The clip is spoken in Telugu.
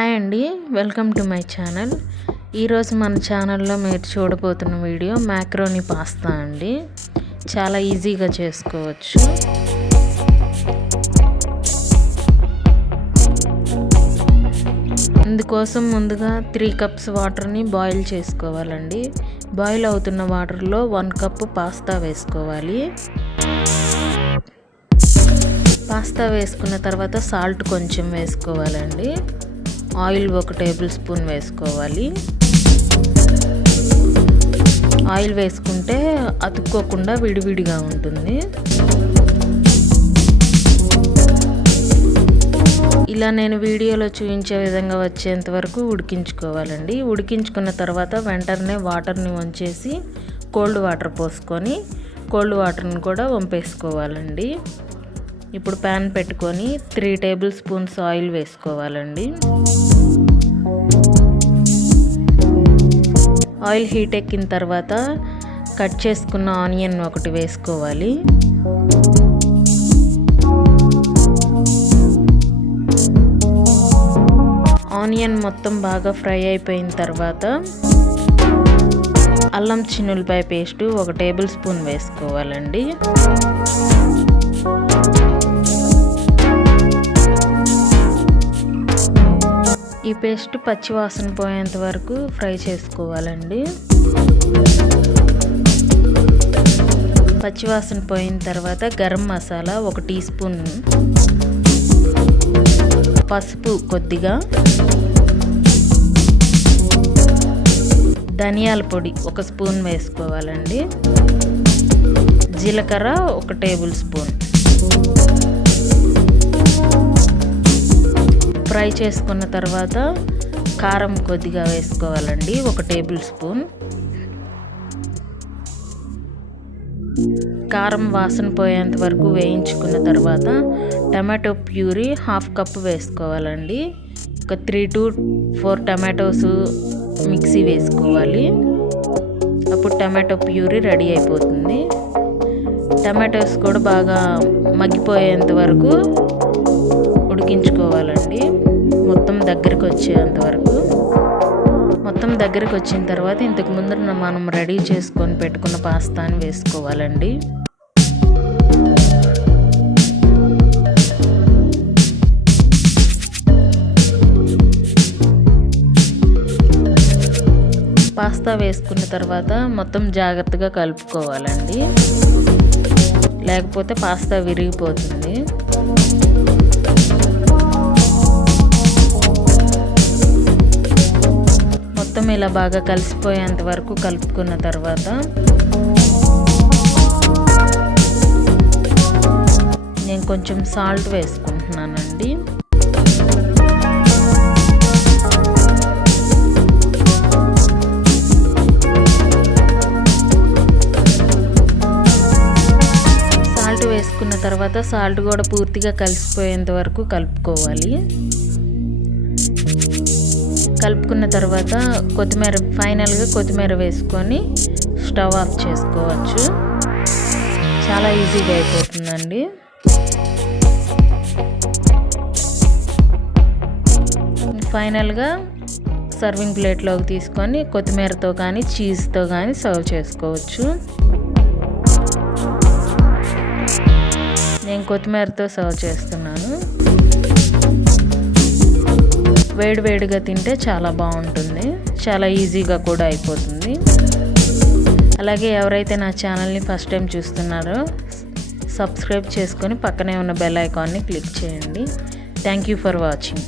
హాయ్ అండి, వెల్కమ్ టు మై ఛానల్. ఈరోజు మన ఛానల్లో మీరు చూడబోతున్న వీడియో మ్యాక్రోనీ పాస్తా అండి. చాలా ఈజీగా చేసుకోవచ్చు. ఇందుకోసం ముందుగా 3 కప్స్ వాటర్ని బాయిల్ చేసుకోవాలండి. బాయిల్ అవుతున్న వాటర్లో 1 కప్పు పాస్తా వేసుకోవాలి. పాస్తా వేసుకున్న తర్వాత సాల్ట్ కొంచెం వేసుకోవాలండి. ఆయిల్ 1 టేబుల్ స్పూన్ వేసుకోవాలి. ఆయిల్ వేసుకుంటే అతుక్కోకుండా విడివిడిగా ఉంటుంది. ఇలా నేను వీడియోలో చూపించే విధంగా వచ్చేంత వరకు ఉడికించుకోవాలండి. ఉడికించుకున్న తర్వాత వెంటనే వాటర్ని వంచేసి కోల్డ్ వాటర్ పోసుకొని కోల్డ్ వాటర్ని కూడా వంపేసుకోవాలండి. ఇప్పుడు ప్యాన్ పెట్టుకొని 3 టేబుల్ స్పూన్స్ ఆయిల్ వేసుకోవాలండి. ఆయిల్ హీట్ ఎక్కిన తర్వాత కట్ చేసుకున్న ఆనియన్ 1 వేసుకోవాలి. ఆనియన్ మొత్తం బాగా ఫ్రై అయిపోయిన తర్వాత అల్లం చిన్నులపాయ పేస్ట్ 1 టేబుల్ స్పూన్ వేసుకోవాలండి. ఈ పేస్ట్ పచ్చివాసన పోయేంత వరకు ఫ్రై చేసుకోవాలండి. పచ్చివాసన పోయిన తర్వాత గరం మసాలా 1 టీ స్పూన్, పసుపు కొద్దిగా, ధనియాల పొడి 1 స్పూన్ వేసుకోవాలండి. జీలకర్ర 1 టేబుల్ స్పూన్. ఫ్రై చేసుకున్న తర్వాత కారం కొద్దిగా వేసుకోవాలండి, 1 టేబుల్ స్పూన్. కారం వాసన పోయేంత వరకు వేయించుకున్న తర్వాత టమాటో ప్యూరీ 1/2 కప్పు వేసుకోవాలండి. ఒక 3 to 4 టమాటోస్ మిక్సీ వేసుకోవాలి. అప్పుడు టమాటో ప్యూరీ రెడీ అయిపోతుంది. టమాటోస్ కూడా బాగా మగ్గిపోయేంత వరకు ఉడికించుకోవాలండి. మొత్తం దగ్గరికి వచ్చేంత వరకు. మొత్తం దగ్గరికి వచ్చిన తర్వాత ఇంతకు ముందు మనం రెడీ చేసుకొని పెట్టుకున్న పాస్తాని వేసుకోవాలండి. పాస్తా వేసుకున్న తర్వాత మొత్తం జాగ్రత్తగా కలుపుకోవాలండి, లేకపోతే పాస్తా విరిగిపోతుంది. మొత్తం ఇలా బాగా కలిసిపోయేంత వరకు కలుపుకున్న తర్వాత నేను కొంచెం సాల్ట్ వేసుకుంటున్నానండి. సాల్ట్ వేసుకున్న తర్వాత సాల్ట్ కూడా పూర్తిగా కలిసిపోయేంత వరకు కలుపుకోవాలి. కలుపుకున్న తర్వాత ఫైనల్గా కొత్తిమీర వేసుకొని స్టవ్ ఆఫ్ చేసుకోవచ్చు. చాలా ఈజీగా అయిపోతుందండి. ఫైనల్గా సర్వింగ్ ప్లేట్లోకి తీసుకొని కొత్తిమీరతో కానీ చీజ్తో కానీ సర్వ్ చేసుకోవచ్చు. నేను కొత్తిమీరతో సర్వ్ చేస్తున్నాను. వేడివేడిగా తింటే చాలా బాగుంటుంది. చాలా ఈజీగా కూడా అయిపోతుంది. అలాగే ఎవరైతే నా ఛానల్ని ఫస్ట్ టైం చూస్తున్నారో సబ్స్క్రైబ్ చేసుకొని పక్కనే ఉన్న బెల్ ఐకాన్ని క్లిక్ చేయండి. Thank you for watching.